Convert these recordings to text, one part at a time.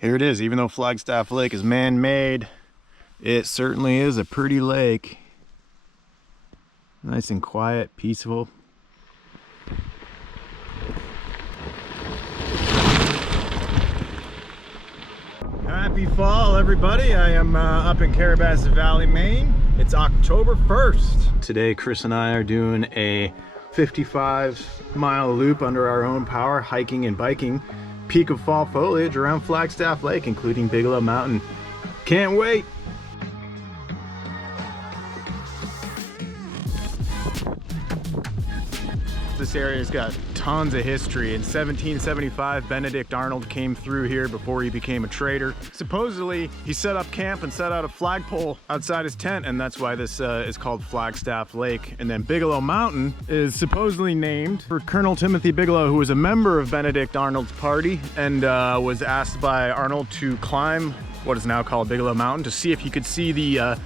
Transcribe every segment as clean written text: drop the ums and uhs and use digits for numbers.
Here it is. Even though Flagstaff Lake is man-made, it certainly is a pretty lake. Nice and quiet, peaceful. Happy fall, everybody. I am up in Caribas Valley, Maine. It's October 1st. Today, Chris and I are doing a 55-mile loop under our own power, hiking and biking peak of fall foliage around Flagstaff Lake, including Bigelow Mountain. Can't wait. This area's got tons of history. In 1775, Benedict Arnold came through here before he became a trader. Supposedly, he set up camp and set out a flagpole outside his tent, and that's why this is called Flagstaff Lake. And then Bigelow Mountain is supposedly named for Colonel Timothy Bigelow, who was a member of Benedict Arnold's party and was asked by Arnold to climb what is now called Bigelow Mountain to see if he could see the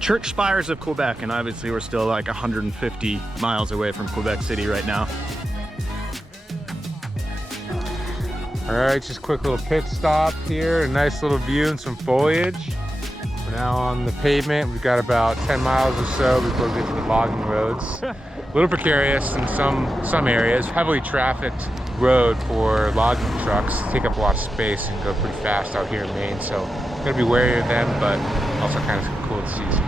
church spires of Quebec, and obviously we're still like 150 miles away from Quebec City right now. All right, just a quick little pit stop here, a nice little view and some foliage. We're now on the pavement. We've got about 10 miles or so before we get to the logging roads. A little precarious in some areas. Heavily trafficked road for logging trucks. Take up a lot of space and go pretty fast out here in Maine, so gotta be wary of them, but also kind of cool to see sometimes.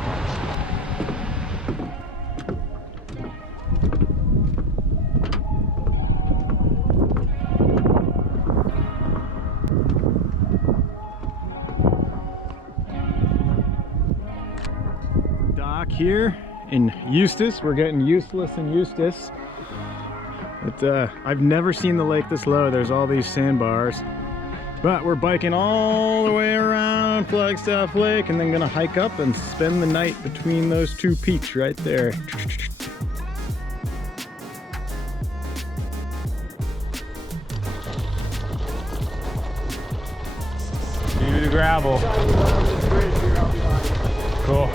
Dock here in Eustis. We're getting useless in Eustis. But I've never seen the lake this low. There's all these sandbars. But we're biking all the way around Flagstaff Lake and then gonna hike up and spend the night between those two peaks right there. Do the gravel. Cool.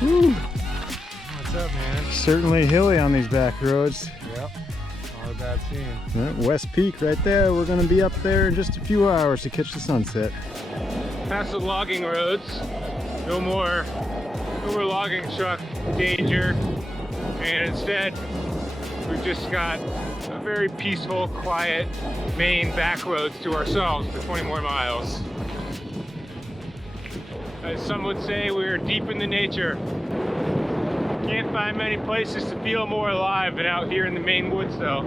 Woo. What's up, man? Certainly hilly on these back roads. Yep, all a bad scene. Right, West Peak right there. We're gonna be up there in just a few hours to catch the sunset. Past the logging roads, no more logging truck danger, and instead we've just got a very peaceful, quiet Maine back roads to ourselves for 20 more miles. As some would say, we're deep in the nature. Can't find many places to feel more alive than out here in the Maine woods, though.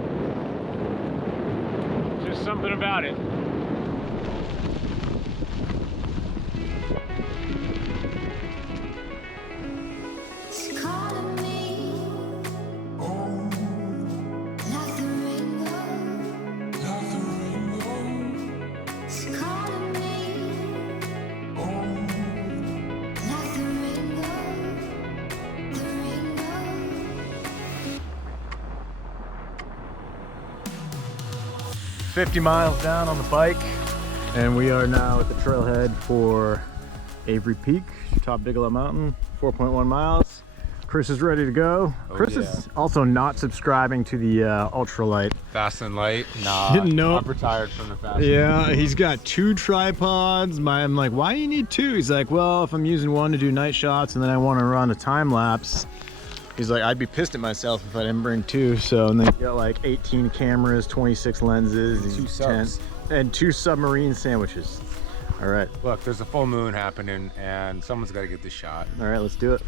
Just something about it. $50 miles down on the bike, and we are now at the trailhead for Avery Peak, top Bigelow Mountain, 4.1 miles. Chris is ready to go. Oh, Chris is also not subscribing to the ultralight. Fast and light? Nah, Nope. I'm retired from the fast. Yeah, he's got 2 tripods. I'm like, why do you need 2? He's like, well, if I'm using one to do night shots and then I want to run a time lapse, he's like, I'd be pissed at myself if I didn't bring 2. So, and then you got like 18 cameras, 26 lenses, 2 subs, and 2 submarine sandwiches. All right. Look, there's a full moon happening, and someone's got to get this shot. All right, let's do it.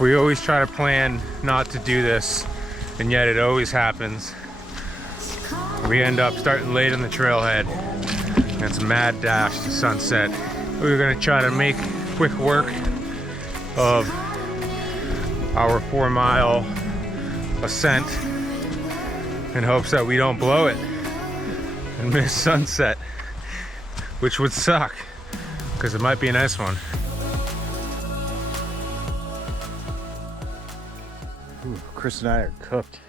We always try to plan not to do this, and yet it always happens. We end up starting late on the trailhead, and it's a mad dash to sunset. We were gonna try to make quick work of our 4-mile ascent in hopes that we don't blow it and miss sunset, which would suck because it might be a nice one. Ooh, Chris and I are cooked.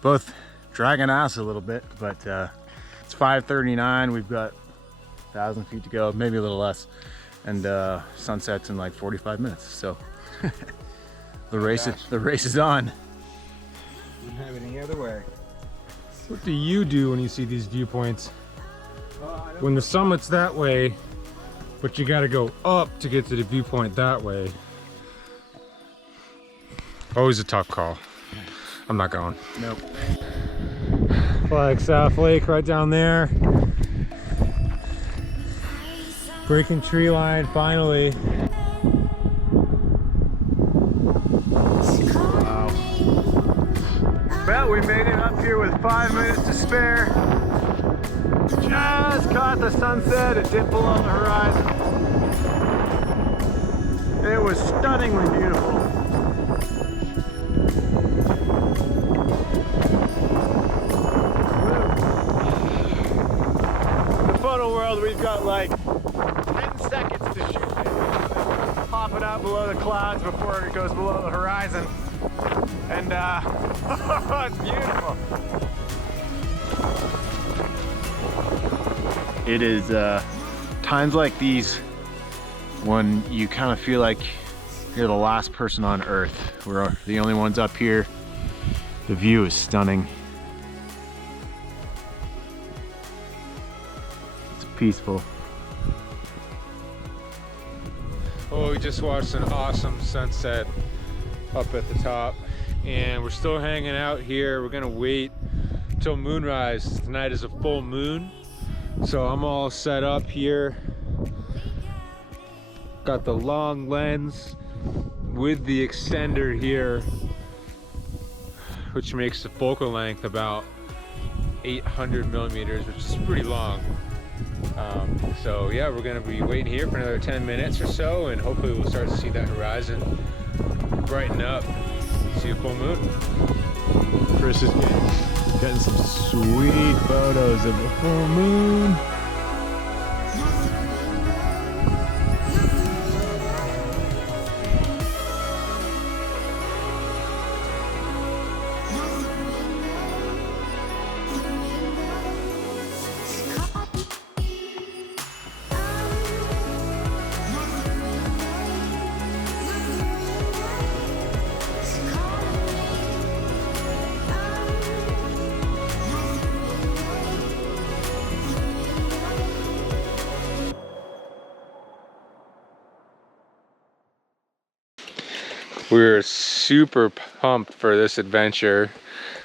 Both dragging ass a little bit, but it's 5:39. We've got 1,000 feet to go, maybe a little less, and sunset's in like 45 minutes. So the race is on. Wouldn't have it any other way. What do you do when you see these viewpoints? When the summit's that way, but you gotta go up to get to the viewpoint that way. Always a tough call. I'm not going. Nope. Flagstaff Lake right down there. Breaking tree line finally. Wow. Well, we made it up here with 5 minutes to spare. Just caught the sunset. It dipped below the horizon. It was stunningly beautiful. We've got like 10 seconds to shoot it. Pop it out below the clouds before it goes below the horizon. And it's beautiful. It is times like these when you kind of feel like you're the last person on earth. We're the only ones up here. The view is stunning. Peaceful. Oh, we just watched an awesome sunset up at the top, and we're still hanging out here. We're gonna wait till moonrise. Tonight is a full moon, so I'm all set up here. Got the long lens with the extender here, which makes the focal length about 800 millimeters, which is pretty long. So yeah, we're gonna be waiting here for another 10 minutes or so, and hopefully we'll start to see that horizon brighten up, see a full moon. Chris is getting some sweet photos of a full moon. We're super pumped for this adventure.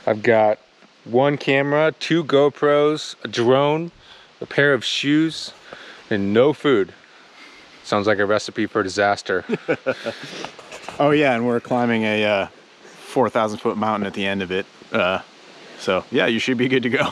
I've got 1 camera, 2 GoPros, a drone, a pair of shoes, and no food. Sounds like a recipe for disaster. Oh yeah, and we're climbing a 4,000 foot mountain at the end of it. So yeah, you should be good to go.